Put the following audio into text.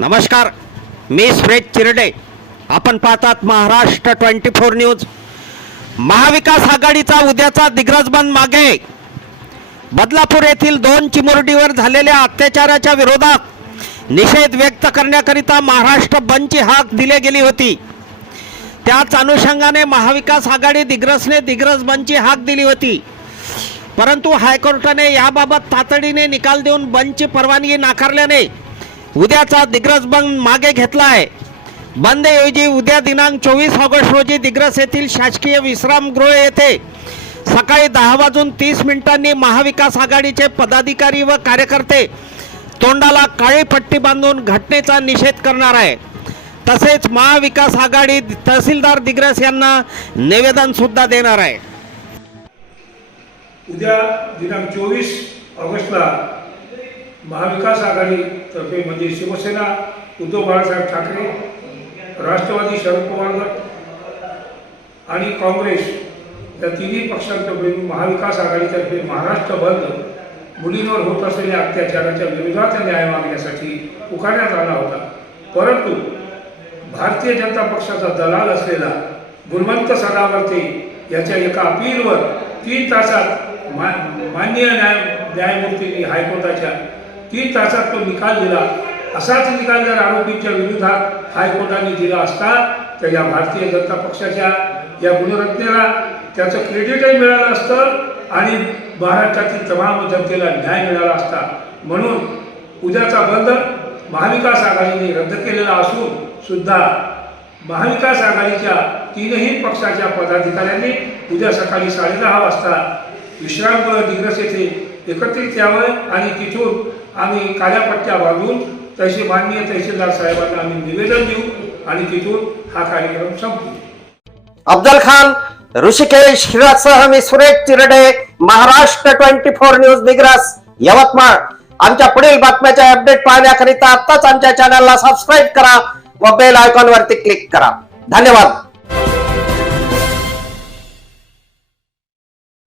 नमस्कार मी सुरेश चिरडे. आपण पाहतात महाराष्ट्र ट्वेंटी फोर न्यूज. महाविकास आघाडीचा उद्याचा दिग्रज बंद मागे. बदलापूर येथील दोन चिमुरडीवर झालेल्या अत्याचाराच्या विरोधात निषेध व्यक्त करण्याकरिता महाराष्ट्र बंदची हाक दिली गेली होती. त्याच अनुषंगाने महाविकास आघाडी दिग्रसने दिग्रस बंदची हाक दिली होती. परंतु हायकोर्टाने याबाबत तातडीने निकाल देऊन बंदची परवानगी नाकारल्याने उद्याचा दिग्रस बंद मागे घेतला आहे बंदऐवजी उद्या दिनांक चोवीस ऑगस्ट रोजी दिग्रस येथील शासकीय विश्रामगृह येथे सकाळी दहा वाजून तीस मिनिटांनी महाविकास आघाडीचे पदाधिकारी व कार्यकर्ते तोंडाला काळी पट्टी बांधून घटनेचा निषेध करणार आहे. तसेच महाविकास आघाडी तहसीलदार दिग्रस यांना निवेदन सुद्धा देणार आहे. उद्या दिनांक चोवीस ऑगस्टला महाविकास आघाडीतर्फे म्हणजे शिवसेना उद्धव बाळासाहेब ठाकरे राष्ट्रवादी शरद पवार गट आणि काँग्रेस या तिन्ही पक्षांतर्फे महाविकास आघाडीतर्फे महाराष्ट्र बंद मुलींवर होत असलेल्या अत्याचाराच्या विरोधात न्याय मागण्यासाठी पुकारण्यात आला होता. परंतु भारतीय जनता पक्षाचा दलाल असलेला गुणवंत सदावर्ते याच्या एका अपीलवर तीन तासात मा माननीय न्याय न्यायमूर्तींनी हायकोर्टाच्या तीन तासात तो निकाल दिला. असाच निकाल जर आरोपींच्या विरोधात हायकोर्टाने दिला असता तर या भारतीय जनता पक्षाच्या या गुणरत्नेला त्याचं क्रेडिटही मिळालं असतं आणि महाराष्ट्रातील तमाम जनतेला न्याय मिळाला असता. म्हणून उद्याचा बंद महाविकास आघाडीने रद्द केलेला असून सुद्धा महाविकास आघाडीच्या तीनही पक्षाच्या पदाधिकाऱ्यांनी उद्या सकाळी साडेदहा वाजता विश्रामगृह दिग्रस येथे एकत्रित यावं आणि तिथून आम्ही काळ्या पट्ट्या बांधून तसे माननीय तहसीलदार साहेबांना आम्ही निवेदन देऊ आणि तिथून हा कार्यक्रम संपू. अफजल खान ऋषिकेश हिरासह मी Suresh Chirde Maharashtra twenty four news Digras Yavatmal. आमच्या पुढील बातम्याच्या अपडेट पाहण्याकरिता आत्ताच आमच्या चॅनलला सबस्क्राईब करा व बेल आयकॉन वरती क्लिक करा. धन्यवाद.